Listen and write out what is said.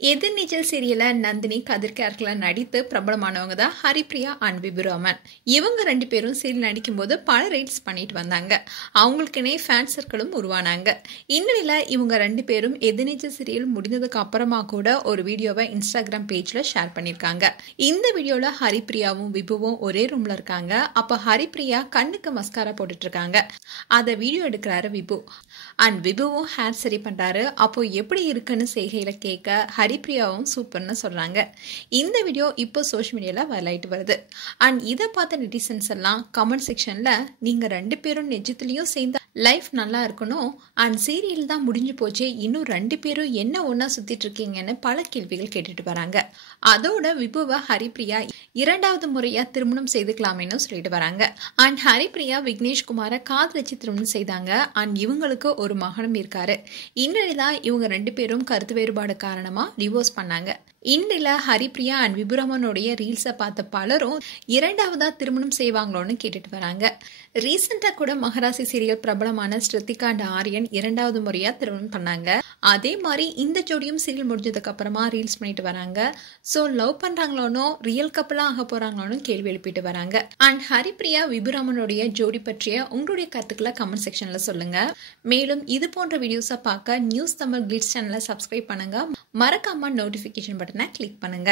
எதிர்நீச்சல் சீரியல்ல நந்தினி கதிர் கேரக்டர்ல நடித்து பிரபலமானவங்க தான் ஹரிப்ரியா அண்ட் விபுராமன். இவங்க 2 பேரும் சீரியல் நடிக்கும் போது பல ரைட்ஸ் பண்ணிட்டு வந்தாங்க. அவங்களுக்குனே ஃபேன் சர்க்கிளும் உருவானாங்க. இந்நிலையில இவங்க 2 பேரும் எதிர்நீச்சல் சீரியல் முடிந்ததுக்கு அப்புறமா கூட ஒரு வீடியோவை இன்ஸ்டாகிராம் பேஜ்ல ஷேர் பண்ணிருக்காங்க. இந்த வீடியோல ஹரிப்ரியாவும் விபுவும் ஒரே ரூம்ல இருக்காங்க. அப்ப ஹரிப்ரியா கண்ணுக்கு மஸ்காரா போட்டுட்டு இருக்காங்க. அத வீடியோ எடுக்கிறாரு விபு. அண்ட் விபுவும் ஹேர் சரி பண்றாரு. அப்போ எப்படி இருக்குன்னு செய்கையில கேட்க ஹரிப்ரியாவும் சூப்பர்னு சொல்றாங்க. இந்த வீடியோ இப்போ சோஷியல் மீடியால வைரலாயிட்டு வருது. அண்ட் இதை பார்த்த நெட்டிசன்ஸ் எல்லாம் கமெண்ட் செக்ஷன்ல நீங்க 2 பேரும் நிஜத்திலையும் சேர்ந்து லைஃப் நல்லா இருக்கணும் அண்ட் சீரியல் தான் முடிஞ்சு போச்சு, இன்னும் 2 பேரும் என்ன ஒன்னா சுத்திட்டு இருக்கீங்கன்னு பல கேள்விகள் கேட்டுட்டு வராங்க. அதோட விபுவை ஹரிப்ரியா 2வது முறையா திருமணம் செய்துக்கலாமேன்னு சொல்லிட்டு வராங்க. அண்ட் ஹரிப்ரியா விக்னேஷ்குமாரை காதலிச்சு திருமணம் செய்தாங்க. அண்ட் இவங்களுக்கு ஒரு மகனும் இருக்காரு. இந்நிலையில்தான் இவங்க 2 பேரும் கருத்து வேறுபாடு காரணமா டிவோர்ஸ் பண்ணாங்க. இன்றில ஹரிப்ரியா அண்ட் விபுராமனுடைய ரீல்ஸை பார்த்த பலரும் 2வதா திருமணம் செய்வாங்களோன்னு கேட்டுட்டு வராங்க. ரீசெண்டா கூட மகராசி சீரியல் பிரபலமான ஸ்ருத்திகா அண்ட் ஆரியன் 2வது முறையா திருமணம் பண்ணாங்க. அதே மாதிரி இந்த ஜோடியும் சீரியல் முடிஞ்சதுக்கு அப்புறமா ரீல்ஸ் பண்ணிட்டு வராங்க. ஸோ லவ் பண்றாங்களோனோ ரியல் கப்பலா ஆக போறாங்களோன்னு கேள்வி எழுப்பிட்டு வராங்க. அண்ட் ஹரிப்ரியா விபுராமனுடைய ஜோடி பற்றிய உங்களுடைய கருத்துக்களை கமெண்ட் செக்ஷன்ல சொல்லுங்க. மேலும் இது போன்ற வீடியோஸை பார்க்க நியூஸ் தமிழ் கிளிட்ஸ் சேனலை சப்ஸ்கிரைப் பண்ணுங்க. மறக்காம நோட்டிபிகேஷன் பட்டனை கிளிக் பண்ணுங்க.